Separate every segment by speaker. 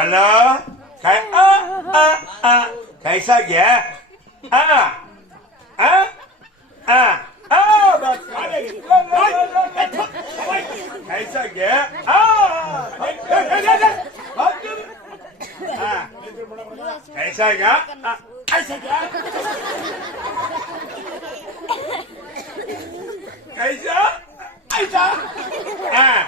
Speaker 1: Hello कै आ आ à. À bật cái này. Lên lên lên cái thức cái sao vậy? À. Đây đây đây đây bật chứ à. Cái sao vậy? À. Cái sao vậy? Cái sao? Cái sao? À.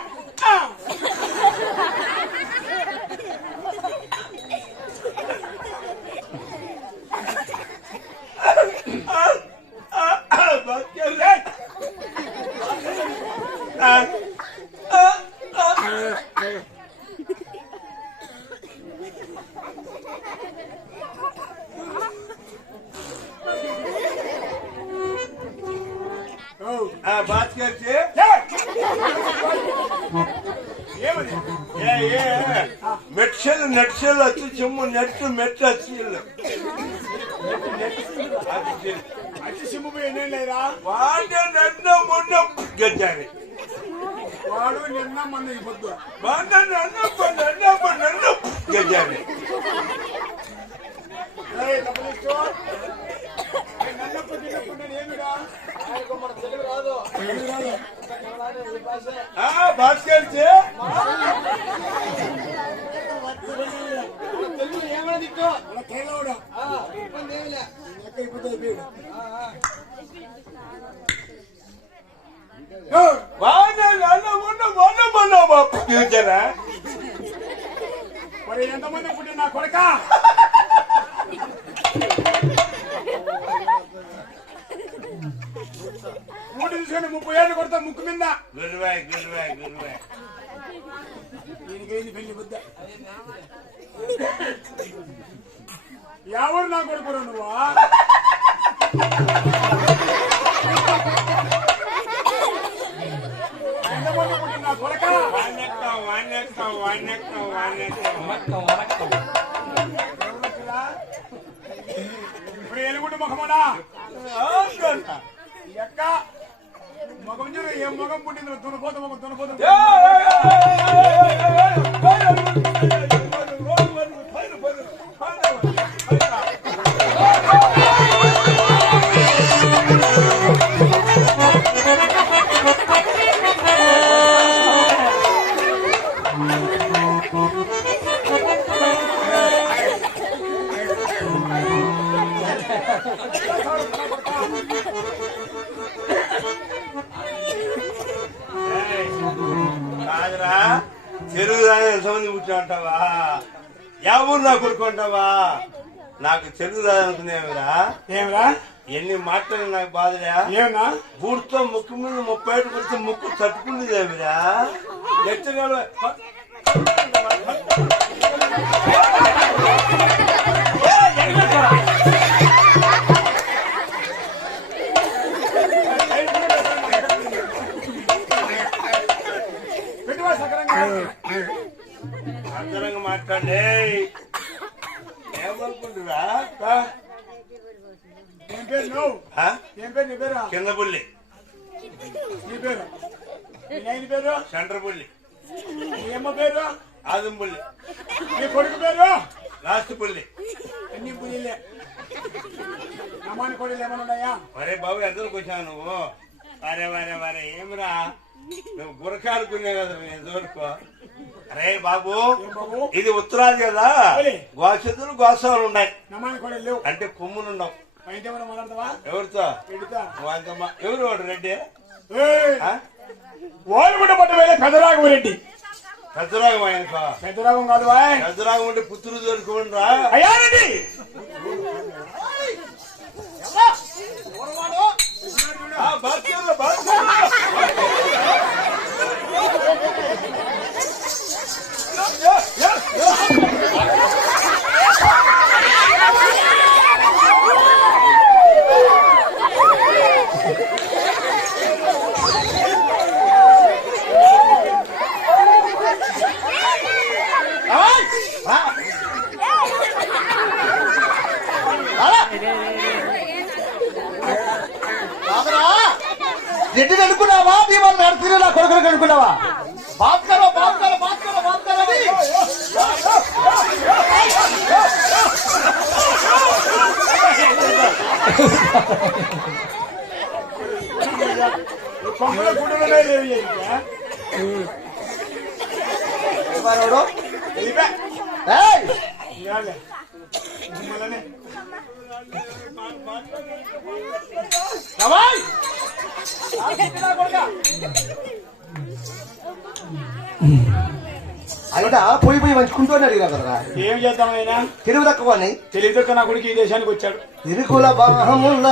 Speaker 1: చేర్చి మెట్షల్ నెట్షల్ వచ్చి చెమ్ము net మెట్ వచ్చి వాడే నిన్న మొన్న గజ్జారి
Speaker 2: వాడు నిన్న మొన్న ఇవ్వద్దు
Speaker 1: వాడు నిన్న నిన్న నిన్న
Speaker 2: గజ్జారి నన్నప్పుడు ఏమిరా?
Speaker 1: భాస్కర్
Speaker 2: తెలుగు ఏమైనా తిట్టు మన కేరళ ఇబ్బంది ఏమి లే ఎక్కడ ఇబ్బంది అయిపోయాడు
Speaker 1: వాడ నన్న మొన్న మొన్న మొన్న గజ్జానా
Speaker 2: మరి ఎంతమంది పుట్టిన నా కొడక
Speaker 1: గురువాయ్ గురువాయ్ గురువాయ్
Speaker 2: దీనికైంది పెళ్లి బుద్ధ ఎవరు నా కొడుకురా నువ్వా ఎంతమంది పుట్టిన నా కొడక
Speaker 1: వానెక్క వానెక్క వానెక్క వానెక్క
Speaker 2: ఇప్పుడు ఎలుగుండు ముఖమనా ఎక్క మగం చూడు ఏం మగం పుట్టింది తునపోత మగం తునపోత
Speaker 1: కాదురా. చెరువు దాని ఎంతమంది కూర్చో అంటావా ఎవరు నా కొడుకు అంటావా నాకు చెరువు దాని అనుకునేవిరా
Speaker 2: ఏమిరా?
Speaker 1: ఎన్ని మాటలు నాకు బాధలే
Speaker 2: ఏమన్నా
Speaker 1: బూడితో ముక్కు మీద ముప్పై ఏడు కొడితే ముక్కు తట్టుకుండేదేమిరా ఎత్తుగా
Speaker 2: పెట్టువా
Speaker 1: ఏమనుకుంటురా
Speaker 2: ఏం పేరు నువ్వు? ఏం పేరు నీ పేరు?
Speaker 1: కింద బుల్లి
Speaker 2: నీ పేరు? నాయన పేరు?
Speaker 1: సెంటర్ బుల్లి
Speaker 2: నీ అమ్మ పేరు?
Speaker 1: ఆదం బుల్లి
Speaker 2: నీ కొడుకు పేరు?
Speaker 1: లాస్ట్ బుల్లి
Speaker 2: అన్ని పులిలే. అమ్మాని కొడుకులు ఏమైనా ఉన్నాయా?
Speaker 1: ఒరే బాబు ఎంతకు వచ్చావు నువ్వు. వరే వరే వరే ఏమిరా? నువ్వు గురకాడుకునే కదా నేను దూరుకో అరే బాబు ఇది ఉత్తరాది కదా. గోసెదులు గోసాలు ఉన్నాయి. అంటే కొమ్ములు
Speaker 2: మాట్లాడతావా?
Speaker 1: ఎవరితో? ఎవరు వాడు రెడ్డి? ఆ?
Speaker 2: ఓలుగుడ్డ పట్ట వేలే పెదరాఘవ రెడ్డి.
Speaker 1: పెద్దరాగం ఆయనకో?
Speaker 2: పెదరాఘం కాదు
Speaker 1: పెద్దరాగం ఉంటే పుత్రులు దొరుకుతుండ్రా
Speaker 2: అయ్యా రెడ్డి!
Speaker 3: రెడ్డిని అనుకున్నావా నీ వాళ్ళు నడుతున్నా నా కొడుకుని అనుకున్నావా బాత్ కరో బాత్ కరో బాత్ కరో బాత్ కరో అని
Speaker 2: కొంపల గుడ్డలనే లేవు ఇంకా.
Speaker 3: మనోడు,
Speaker 2: వెళ్ళిపో.
Speaker 3: ఏయ్ అయినా పోయి పోయి మంచుకుంటూ అడిగినా కదరా.
Speaker 2: ఏం చేద్దాం ఆయన
Speaker 3: తెలుగు తక్కువ అని
Speaker 2: తెలియదు నా కొడుకు ఈ దేశానికి వచ్చాడు.
Speaker 3: ఇరుకుల బాహముల!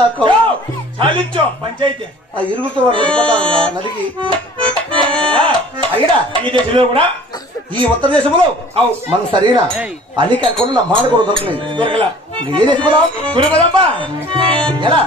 Speaker 2: చాలిచ్చో పంచాయతీ.
Speaker 3: ఆ ఇరుగుతో నదికి. అయ్యడా.
Speaker 2: ఈ దేశంలో కూడా
Speaker 3: ఈ ఉత్తర దేశంలో మన సరైన అన్ని కనుక నా మాట కూడా దొరకలేదు.
Speaker 2: దొరకలా.
Speaker 3: ఏ దేశం ఎలా?